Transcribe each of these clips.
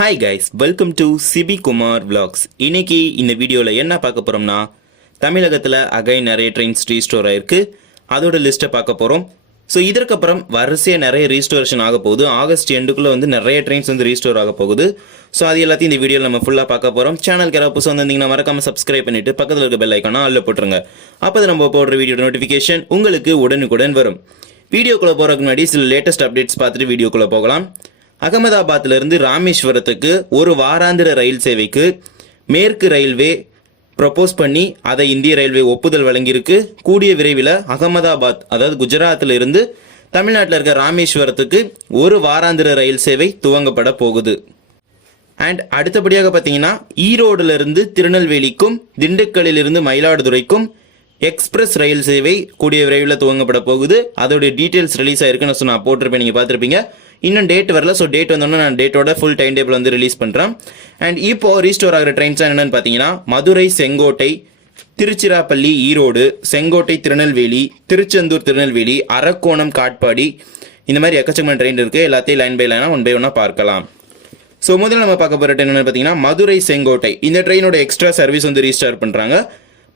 Hi guys, welcome to Sibi Kumar vlogs. இன்னைக்கு இந்த வீடியோல என்ன பார்க்க போறோம்னா தமிழகத்துல அகைன் நிறைய ட்ரெயின்ஸ் ரீஸ்டோர் ஆயிருக்கு. அதோட லிஸ்ட்டை பார்க்க போறோம். ஸோ இதற்கு அப்புறம் வரிசையாக நிறைய ரீஸ்டோரேஷன் ஆக போகுது. ஆகஸ்ட் எண்டுக்குள்ள வந்து நிறைய ட்ரெயின்ஸ் வந்து ரீஸ்டோர் ஆக போகுது. ஸோ அது எல்லாத்தையும் இந்த வீடியோவில் நம்ம ஃபுல்லாக பார்க்க போகிறோம். சேனலுக்கு யாராவது புதுசாக வந்தீங்கன்னா மறக்காம சப்ஸ்கிரைப் பண்ணிட்டு பக்கத்தில் இருக்க பெல் ஐக்கானா ஆல்ல போட்டுருங்க. அப்போ நம்ம போடுற வீடியோட நோட்டிஃபிகேஷன் உங்களுக்கு உடனுக்குடன் வரும். வீடியோக்குள்ளே போகிறதுக்கு முன்னாடி சில லேட்டஸ்ட் அப்டேட்ஸ் பார்த்துட்டு வீடியோக்குள்ளே போகலாம். அகமதாபாத்திலிருந்து ராமேஸ்வரத்துக்கு ஒரு வாராந்திர ரயில் சேவைக்கு மேற்கு ரயில்வே ப்ரப்போஸ் பண்ணி அதை இந்திய ரயில்வே ஒப்புதல் வழங்கியிருக்கு. கூடிய விரைவில் அகமதாபாத் அதாவது குஜராத்தில் இருந்து தமிழ்நாட்டில் இருக்க ராமேஸ்வரத்துக்கு ஒரு வாராந்திர ரயில் சேவை துவங்கப்பட போகுது. அண்ட் அடுத்தபடியாக பார்த்தீங்கன்னா ஈரோடுல இருந்து திருநெல்வேலிக்கும் திண்டுக்கல்லில் இருந்து மயிலாடுதுறைக்கும் எக்ஸ்பிரஸ் ரயில் சேவை கூடிய விரைவில் துவங்கப்பட போகுது. அதோடைய டீட்டெயில்ஸ் ரிலீஸ் ஆயிருக்குன்னு நான் போட்டிருப்பேன், நீங்கள் பார்த்துருப்பீங்க. இன்னும் டேட் வரல. ஸோ டேட் வந்தோன்னா நான் டேட்டோட ஃபுல் டைம் டேபிள் வந்து ரிலீஸ் பண்ணுறேன். அண்ட் இப்போ ரீஸ்டோர் ஆகிற ட்ரெயின்ஸ் என்னென்னு பார்த்தீங்கன்னா மதுரை செங்கோட்டை, திருச்சிராப்பள்ளி ஈரோடு, செங்கோட்டை திருநெல்வேலி, திருச்செந்தூர் திருநெல்வேலி, அரக்கோணம் காட்பாடி, இந்த மாதிரி எக்கச்சக்கமான ட்ரெயின் இருக்குது. எல்லாத்தையும் லைன் பை லைனாக ஒன் பை ஒன்னாக பார்க்கலாம். ஸோ முதல்ல நம்ம பார்க்க போகிற ட்ரெயின் என்னென்னு பார்த்தீங்கன்னா மதுரை செங்கோட்டை. இந்த ட்ரெயினோட எக்ஸ்ட்ரா சர்வீஸ் வந்து ரீஸ்டார்ட் பண்ணுறாங்க.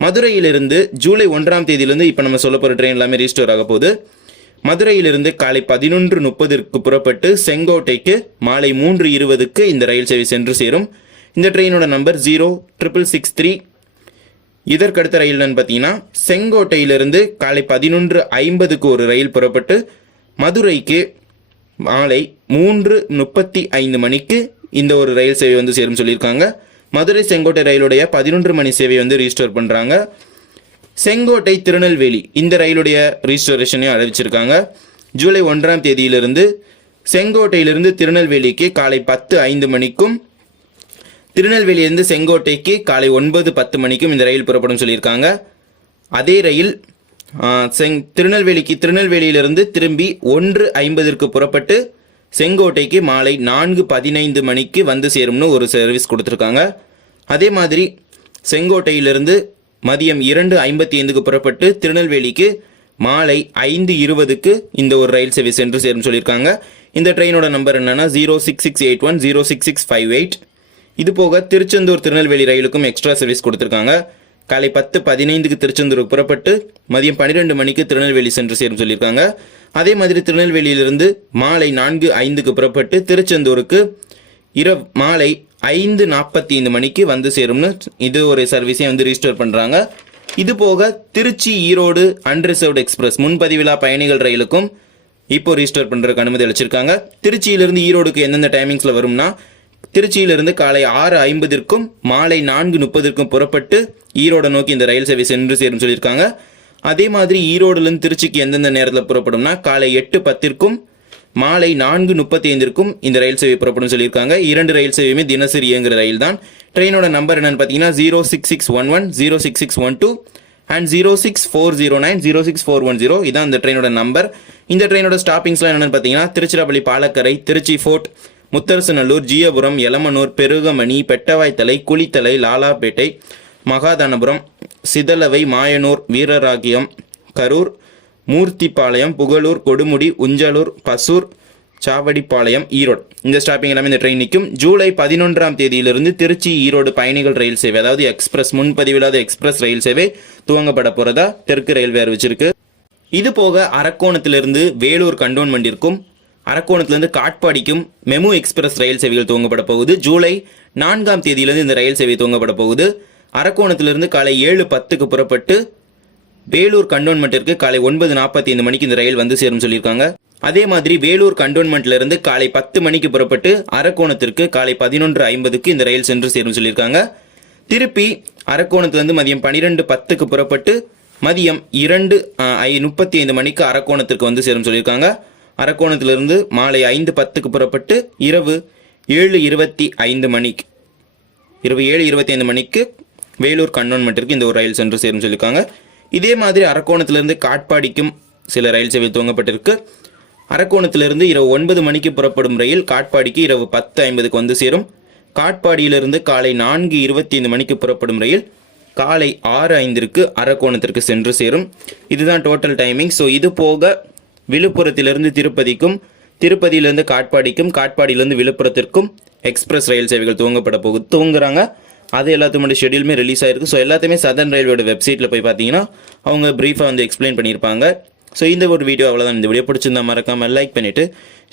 மதுரையிலிருந்து ஜூலை 1ஆம் தேதியிலிருந்து இப்போ நம்ம சொல்ல போகிற ட்ரெயின் எல்லாமே ரீஸ்டோர் ஆக போகுது. மதுரையிலிருந்து காலை 11:30 புறப்பட்டு செங்கோட்டைக்கு மாலை 3:20 இந்த ரயில் சேவை சென்று சேரும். இந்த ட்ரெயினோட நம்பர் 06663. இதற்கடுத்த ரயில் என்னன்னு பார்த்தீங்கன்னா செங்கோட்டையிலிருந்து காலை 11:50 ஒரு ரயில் புறப்பட்டு மதுரைக்கு மாலை 3:35 மணிக்கு இந்த ஒரு ரயில் சேவை வந்து சேரும் சொல்லியிருக்காங்க. மதுரை செங்கோட்டை ரயிலுடைய 11 மணி சேவை வந்து ரீஸ்டோர் பண்ணுறாங்க. செங்கோட்டை திருநெல்வேலி இந்த ரயிலுடைய ரீஸ்டோரேஷனையும் அறிவிச்சிருக்காங்க. ஜூலை 1ஆம் தேதியிலிருந்து செங்கோட்டையிலிருந்து திருநெல்வேலிக்கு காலை 10:05 மணிக்கும் திருநெல்வேலியிலிருந்து செங்கோட்டைக்கு காலை 9:10 மணிக்கும் இந்த ரயில் புறப்படும் சொல்லியிருக்காங்க. அதே ரயில் திருநெல்வேலியிலிருந்து திரும்பி 1:50 புறப்பட்டு செங்கோட்டைக்கு மாலை 4:15 மணிக்கு வந்து சேரும்னு ஒரு சர்வீஸ் கொடுத்துருக்காங்க. அதே மாதிரி செங்கோட்டையிலிருந்து மதியம் 2:55 புறப்பட்டு திருநெல்வேலிக்கு மாலை 5:20 இந்த ஒரு ரயில் சேவை சென்று சேரும் சொல்லியிருக்காங்க. இந்த ட்ரெயினோட நம்பர் என்னன்னா 06681 06658. இது போக திருச்செந்தூர் திருநெல்வேலி ரயிலுக்கும் எக்ஸ்ட்ரா சர்வீஸ் கொடுத்துருக்காங்க. காலை 10:15 திருச்செந்தூருக்கு புறப்பட்டு மதியம் 12 மணிக்கு திருநெல்வேலி சென்று சேரும் சொல்லியிருக்காங்க. அதே மாதிரி திருநெல்வேலியிலிருந்து மாலை 4:05 புறப்பட்டு திருச்செந்தூருக்கு மாலை 5:45 மணிக்கு வந்து சேரும்னு இது ஒரு சர்வீஸை வந்து ரீஸ்டோர் பண்ணுறாங்க. இது போக திருச்சி ஈரோடு அன்ரிசர்வ்டு எக்ஸ்பிரஸ் முன்பதிவில்லா பயணிகள் ரயிலுக்கும் இப்போ ரீஸ்டோர் பண்ணுறதுக்கு அனுமதி அளிச்சிருக்காங்க. திருச்சியிலிருந்து ஈரோடுக்கு எந்தெந்த டைமிங்ஸில் வரும்னா திருச்சியிலிருந்து காலை 6:50 மாலை 4:30 புறப்பட்டு ஈரோடை நோக்கி இந்த ரயில் சேவை சென்று சேரும் சொல்லியிருக்காங்க. அதே மாதிரி ஈரோடுலேருந்து திருச்சிக்கு எந்தெந்த நேரத்தில் புறப்படும்னா காலை 8:10 மாலை 4:35 இந்த ரயில் சேவை புறப்படும் சொல்லியிருக்காங்க. 2 ரயில் சேவையுமே தினசரி இயங்குகிற ரயில் தான். ட்ரெயினோட நம்பர் என்னன்னு பார்த்தீங்கன்னா 06611 06612 அண்ட் 06409 06410. இதான் இந்த ட்ரெயினோட நம்பர். இந்த ட்ரெயினோட ஸ்டாப்பிங்ஸ்லாம் என்னென்னு பார்த்தீங்கன்னா திருச்சிராப்பள்ளி, பாலக்கரை, திருச்சி ஃபோர்ட், முத்தரசநல்லூர், ஜியபுரம், எலமனூர், பெருகமணி, பெட்டவாய்த்தலை, குளித்தலை, லாலாப்பேட்டை, மகாதானபுரம், சிதலவை, மாயனூர், வீரராகியம், கரூர், மூர்த்திப்பாளையம், புகழூர், கொடுமுடி, உஞ்சலூர், பசூர், சாவடிப்பாளையம், ஈரோடு. இந்த ஸ்டாப்பிங் எல்லாமே இந்த ட்ரெயின் நிற்கும். ஜூலை 11ஆம் தேதியிலிருந்து திருச்சி ஈரோடு பயணிகள் ரயில் சேவை அதாவது எக்ஸ்பிரஸ் முன்பதிவில்லாத எக்ஸ்பிரஸ் ரயில் சேவை துவங்கப்பட போறதா தெற்கு ரயில்வே அறிவிச்சிருக்கு. இது போக அரக்கோணத்திலிருந்து வேலூர் கண்டோன்மெண்டிற்கும் அரக்கோணத்திலிருந்து காட்பாடிக்கும் மெமு எக்ஸ்பிரஸ் ரயில் சேவைகள் துவங்கப்பட போகுது. ஜூலை 4ஆம் தேதியிலிருந்து இந்த ரயில் சேவை துவங்கப்பட போகுது. அரக்கோணத்திலிருந்து காலை 7:10 புறப்பட்டு வேலூர் கண்டோன்மெண்ட்டிற்கு காலை 9:45 மணிக்கு இந்த ரயில் வந்து சேரும் சொல்லியிருக்காங்க. அதே மாதிரி வேலூர் கண்டோன்மெண்ட்ல இருந்து காலை 10 மணிக்கு புறப்பட்டு அரக்கோணத்திற்கு காலை 11:50 இந்த ரயில் சென்று சேரும் சொல்லியிருக்காங்க. திருப்பி அரக்கோணத்திலிருந்து மதியம் 12:10 புறப்பட்டு மதியம் 2:35 மணிக்கு அரக்கோணத்திற்கு வந்து சேரும் சொல்லியிருக்காங்க. அரக்கோணத்திலிருந்து மாலை 5:10 புறப்பட்டு இரவு 7:25 மணிக்கு வேலூர் கண்டோன்மெண்ட்டிற்கு இந்த ஒரு ரயில் சென்று சேரும் சொல்லியிருக்காங்க. இதே மாதிரி அரக்கோணத்திலிருந்து காட்பாடிக்கும் சில ரயில் சேவை துவங்கப்பட்டிருக்கு. அரக்கோணத்திலிருந்து இரவு 9 மணிக்கு புறப்படும் ரயில் காட்பாடிக்கு இரவு 10:50 வந்து சேரும். காட்பாடியிலிருந்து காலை 4:25 மணிக்கு புறப்படும் ரயில் காலை 6:05 அரக்கோணத்திற்கு சென்று சேரும். இதுதான் டோட்டல் டைமிங். ஸோ இது போக விழுப்புரத்திலிருந்து திருப்பதிக்கும், திருப்பதியிலிருந்து காட்பாடிக்கும், காட்பாடியிலிருந்து விழுப்புரத்திற்கும் எக்ஸ்பிரஸ் ரயில் சேவைகள் துவங்குறாங்க. அது எல்லாத்துக்கும் ஷெட்யூலுமே ரிலீஸ் ஆயிருக்கு. ஸோ எல்லாத்தையுமே சதர்ன் ரயில்வேயோட வெப்சைட்டில் போய் பார்த்தீங்கன்னா அவங்க ப்ரீஃபாக வந்து எக்ஸ்பிளைன் பண்ணியிருப்பாங்க. ஸோ இந்த ஒரு வீடியோ அவ்வளோதான். இந்த வீடியோ பிடிச்சிருந்தா மறக்காமல் லைக் பண்ணிவிட்டு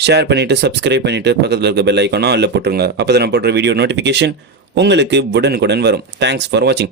ஷேர் பண்ணிவிட்டு சப்ஸ்கிரைப் பண்ணிவிட்டு பக்கத்தில் இருக்க பெல் ஐக்கானோ அதில் போட்டுருங்க. அப்போ தான் நான் போடுற வீடியோ நோட்டிஃபிகேஷன் உங்களுக்கு உடனுக்குடன் வரும். தேங்க்ஸ் ஃபார் வாட்சிங்.